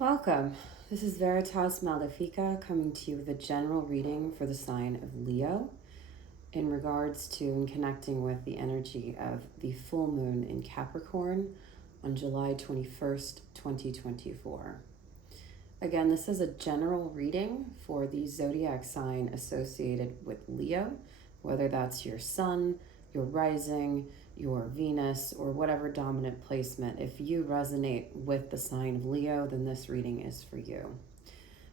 Welcome. This is Veritas Malefica coming to you with a general reading for the sign of Leo in regards to and connecting with the energy of the full moon in Capricorn on July 21st, 2024. Again, this is a general reading for the zodiac sign associated with Leo, whether that's your sun, your rising, your Venus, or whatever dominant placement. If you resonate with the sign of Leo, then this reading is for you.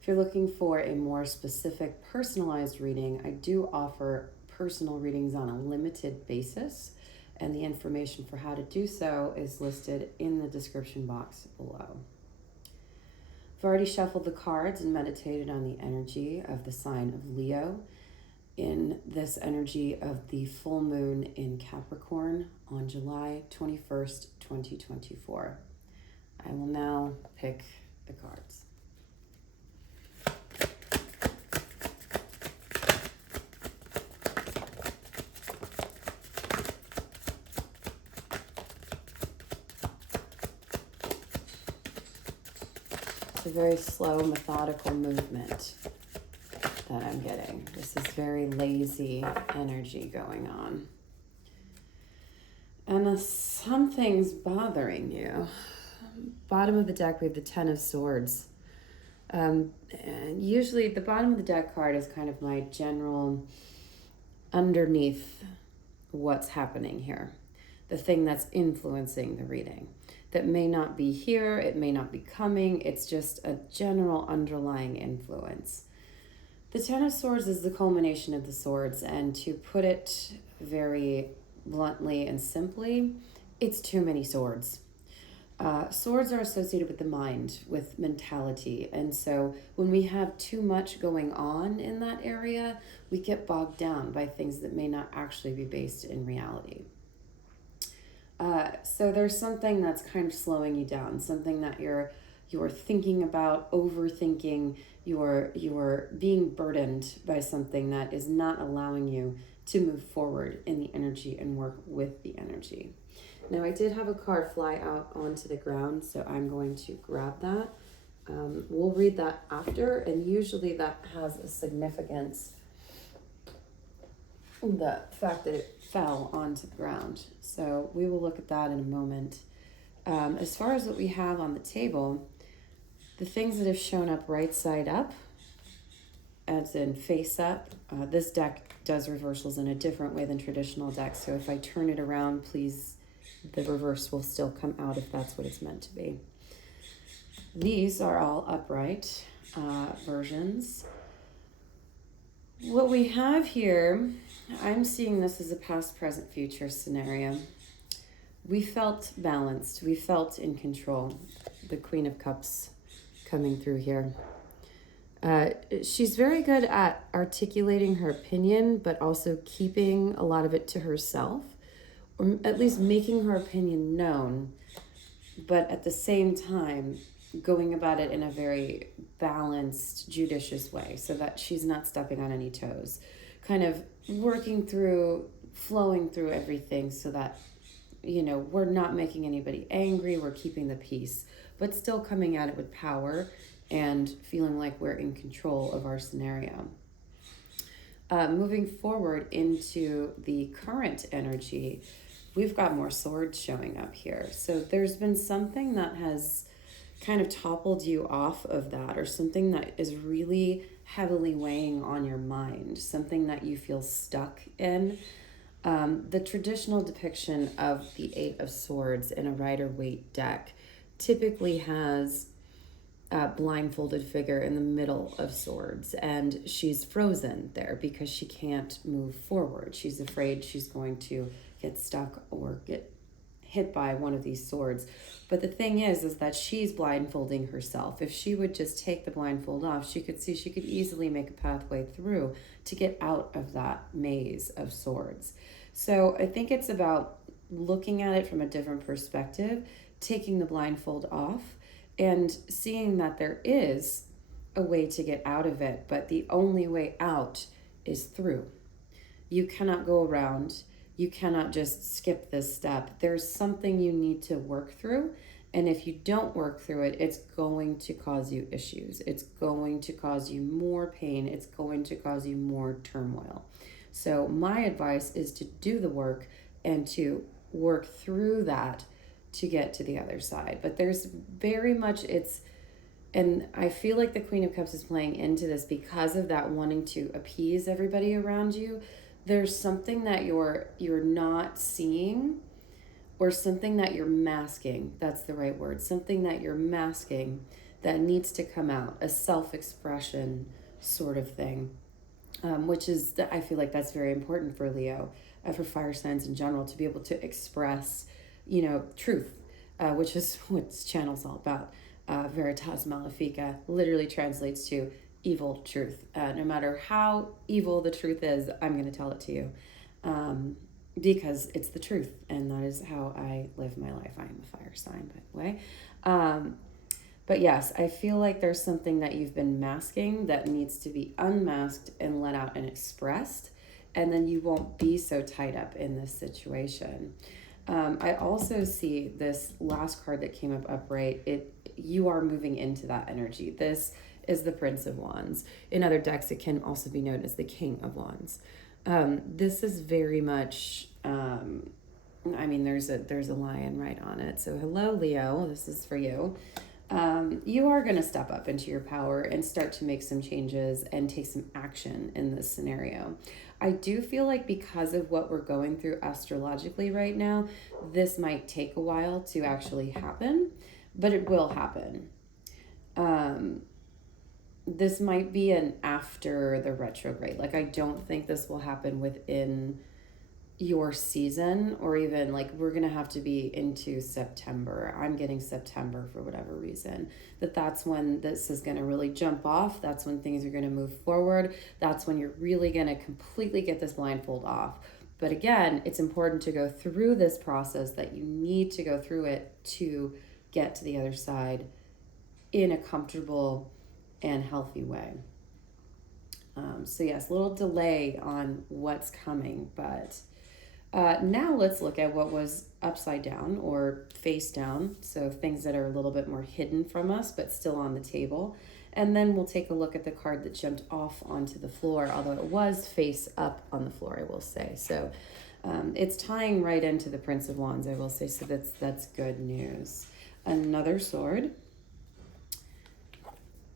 If you're looking for a more specific personalized reading, I do offer personal readings on a limited basis, and the information for how to do so is listed in the description box below. I've already shuffled the cards and meditated on the energy of the sign of Leo in this energy of the full moon in Capricorn on July 21st, 2024. I will now pick the cards. It's a very slow, methodical movement that I'm getting. This is very lazy energy going on. And something's bothering you. Bottom of the deck, we have the Ten of Swords. And usually the bottom of the deck card is kind of my general underneath what's happening here. The thing that's influencing the reading. That may not be here, it may not be coming, it's just a general underlying influence. The Ten of Swords is the culmination of the swords, and to put it very bluntly and simply, it's too many swords. Swords are associated with the mind, with mentality, and so when we have too much going on in that area, we get bogged down by things that may not actually be based in reality. So there's something that's kind of slowing you down, something that you're thinking about, overthinking, you're being burdened by something that is not allowing you to move forward in the energy and work with the energy. Now, I did have a card fly out onto the ground, so I'm going to grab that. We'll read that after, and usually that has a significance, the fact that it fell onto the ground. So we will look at that in a moment. As far as what we have on the table, the things that have shown up right side up, as in face up, this deck does reversals in a different way than traditional decks. So if I turn it around, please, the reverse will still come out if that's what it's meant to be. These are all upright versions. What we have here, I'm seeing this as a past, present, future scenario. We felt balanced. We felt in control. The Queen of Cups coming through here. She's very good at articulating her opinion, but also keeping a lot of it to herself, or at least making her opinion known, but at the same time going about it in a very balanced, judicious way so that she's not stepping on any toes. Kind of working through, flowing through everything so that, we're not making anybody angry, we're keeping the peace, but still coming at it with power and feeling like we're in control of our scenario. Moving forward into the current energy, we've got more swords showing up here. So there's been something that has kind of toppled you off of that, or something that is really heavily weighing on your mind, something that you feel stuck in. The traditional depiction of the Eight of Swords in a Rider-Waite deck typically has a blindfolded figure in the middle of swords, and she's frozen there because she can't move forward. She's afraid she's going to get stuck or get hit by one of these swords. But the thing is that she's blindfolding herself. If she would just take the blindfold off, she could easily make a pathway through to get out of that maze of swords. So I think it's about looking at it from a different perspective, taking the blindfold off, and seeing that there is a way to get out of it, but the only way out is through. You cannot go around. You cannot just skip this step. There's something you need to work through, And if you don't work through it, it's going to cause you issues. It's going to cause you more pain. It's going to cause you more turmoil. So my advice is to do the work and to work through that to get to the other side. But there's very much and I feel like the Queen of Cups is playing into this because of that wanting to appease everybody around you. There's something that you're not seeing, or something that you're masking. That's the right word. Something that you're masking that needs to come out, a self-expression sort of thing, which is, I feel like that's very important for Leo, for fire signs in general, to be able to express, truth, which is what this channel's all about. Veritas Malefica literally translates to evil truth. No matter how evil the truth is, I'm going to tell it to you. Because it's the truth, and that is how I live my life. I am a fire sign, by the way. But yes, I feel like there's something that you've been masking that needs to be unmasked and let out and expressed, and then you won't be so tied up in this situation. I also see this last card that came up upright. You are moving into that energy. This is the Prince of Wands. In other decks, it can also be known as the King of Wands. This is very much, there's a lion right on it. So hello, Leo, this is for you. You are going to step up into your power and start to make some changes and take some action in this scenario. I do feel like because of what we're going through astrologically right now, this might take a while to actually happen, but it will happen. This might be an after the retrograde. Like, I don't think this will happen within your season, or even like we're going to have to be into September. I'm getting September for whatever reason. That's when this is going to really jump off. That's when things are going to move forward. That's when you're really going to completely get this blindfold off. But again, it's important to go through this process, that you need to go through it to get to the other side in a comfortable and healthy way. So yes, a little delay on what's coming, but now let's look at what was upside down or face down. So things that are a little bit more hidden from us, but still on the table. And then we'll take a look at the card that jumped off onto the floor, although it was face up on the floor, I will say. So it's tying right into the Prince of Wands, I will say. So that's good news. Another sword.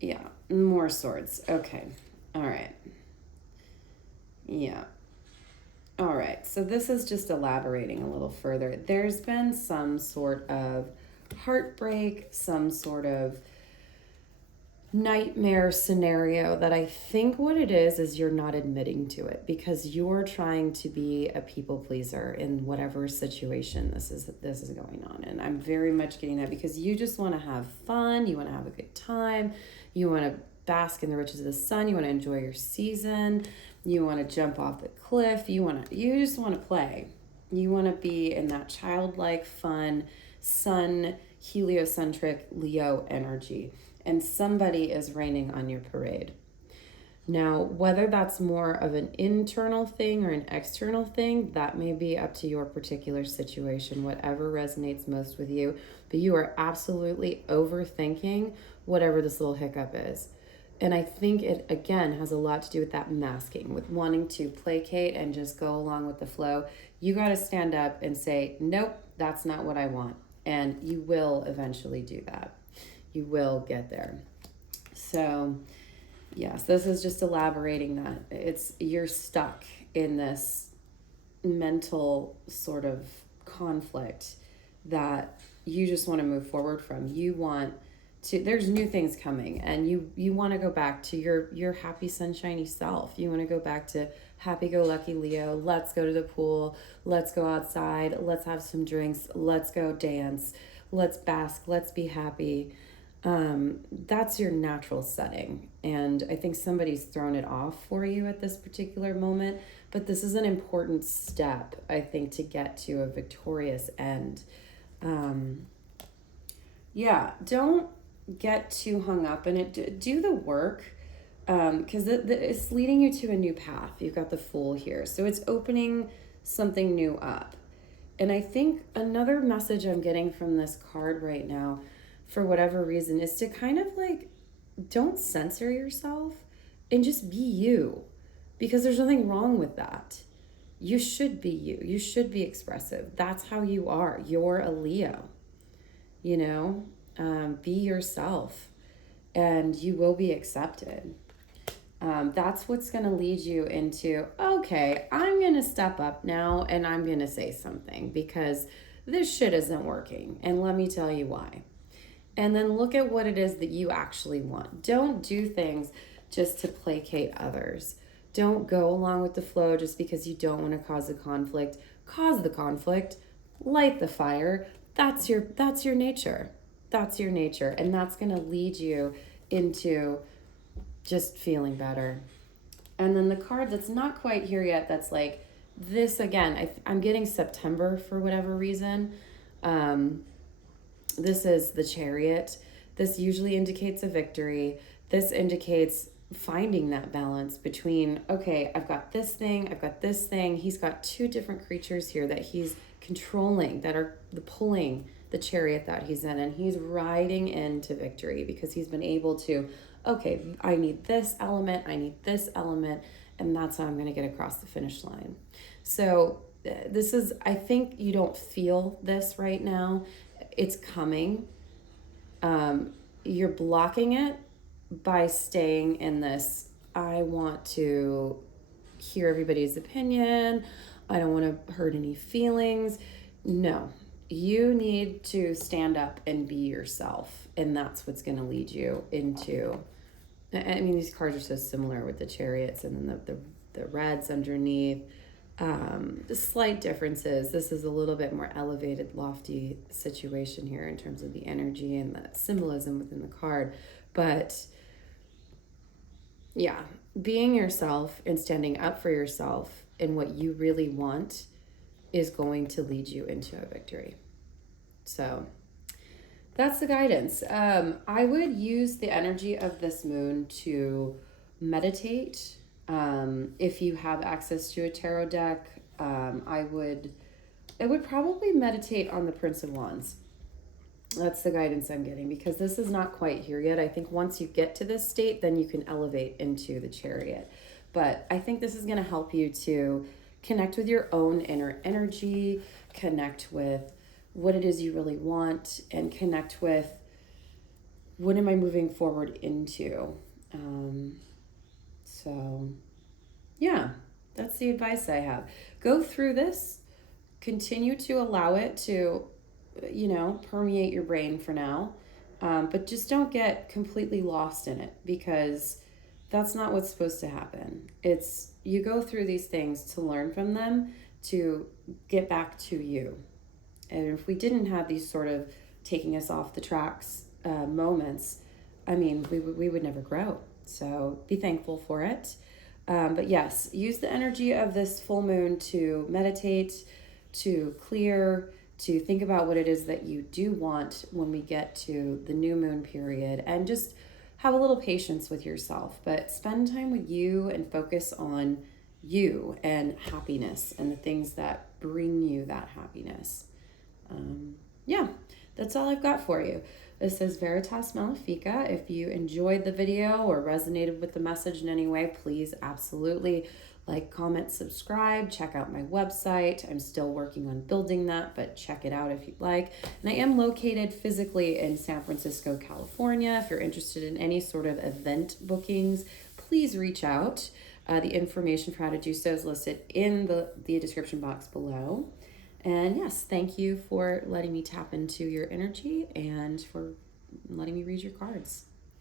Yeah, more swords. Okay. All right. Yeah. All right. So this is just elaborating a little further. There's been some sort of heartbreak, some sort of nightmare scenario that I think what it is you're not admitting to it because you're trying to be a people pleaser in whatever situation this is going on. And I'm very much getting that because you just want to have fun, you want to have a good time, you want to bask in the riches of the sun, you want to enjoy your season, you want to jump off the cliff, you just want to play. You want to be in that childlike, fun, sun, heliocentric Leo energy. And somebody is raining on your parade. Now, whether that's more of an internal thing or an external thing, that may be up to your particular situation, whatever resonates most with you. But you are absolutely overthinking whatever this little hiccup is. And I think it, again, has a lot to do with that masking, with wanting to placate and just go along with the flow. You got to stand up and say, nope, that's not what I want. And you will eventually do that. You will get there. So yes, this is just elaborating that you're stuck in this mental sort of conflict that you just want to move forward from. You want to, there's new things coming, and you want to go back to your happy sunshiny self. You want to go back to happy-go-lucky Leo. Let's go to the pool. Let's go outside. Let's have some drinks. Let's go dance. Let's bask. Let's be happy. That's your natural setting. And I think somebody's thrown it off for you at this particular moment, but this is an important step, I think, to get to a victorious end. Don't get too hung up in it. Do the work, because it's leading you to a new path. You've got the Fool here. So it's opening something new up. And I think another message I'm getting from this card right now, for whatever reason, is to kind of like, don't censor yourself and just be you, because there's nothing wrong with that. You should be you. You should be expressive. That's how you are. You're a Leo, you know? Be yourself and you will be accepted. That's what's going to lead you into, okay, I'm going to step up now and I'm going to say something because this shit isn't working. And let me tell you why. And then look at what it is that you actually want. Don't do things just to placate others. Don't go along with the flow just because you don't want to cause a conflict. Cause the conflict, light the fire. That's your nature. That's your nature. And that's going to lead you into just feeling better. And then the card that's not quite here yet, that's like this again, I'm getting September for whatever reason. This is the Chariot. This usually indicates a victory. This indicates finding that balance between, okay, I've got this thing, I've got this thing. He's got two different creatures here that he's controlling, that are pulling the chariot that he's in, and he's riding into victory because he's been able to, okay, I need this element, I need this element, and that's how I'm going to get across the finish line. So this is, I think you don't feel this right now. It's coming. You're blocking it by staying in this, I want to hear everybody's opinion. I don't want to hurt any feelings. No, you need to stand up and be yourself. And that's what's going to lead you into, I mean, these cards are so similar with the chariots and then the reds underneath. The slight differences. This is a little bit more elevated, lofty situation here in terms of the energy and the symbolism within the card. But yeah, being yourself and standing up for yourself and what you really want is going to lead you into a victory. So that's the guidance. I would use the energy of this moon to meditate. If you have access to a tarot deck, I would probably meditate on the Prince of Wands. That's the guidance I'm getting, because this is not quite here yet. I think once you get to this state, then you can elevate into the Chariot. But I think this is going to help you to connect with your own inner energy, connect with what it is you really want, and connect with what am I moving forward into. So yeah, that's the advice I have. Go through this, continue to allow it to, permeate your brain for now. But just don't get completely lost in it, because that's not what's supposed to happen. It's, you go through these things to learn from them, to get back to you. And if we didn't have these sort of taking us off the tracks moments, I mean, we would never grow. So be thankful for it. But yes, use the energy of this full moon to meditate, to clear, to think about what it is that you do want when we get to the new moon period, and just have a little patience with yourself, but spend time with you and focus on you and happiness and the things that bring you that happiness. Yeah, that's all I've got for you. This is Veritas Malefica. If you enjoyed the video or resonated with the message in any way, please absolutely like, comment, subscribe, check out my website. I'm still working on building that, but check it out if you'd like. And I am located physically in San Francisco, California. If you're interested in any sort of event bookings, please reach out. The information for how to do so is listed in the description box below. And yes, thank you for letting me tap into your energy and for letting me read your cards.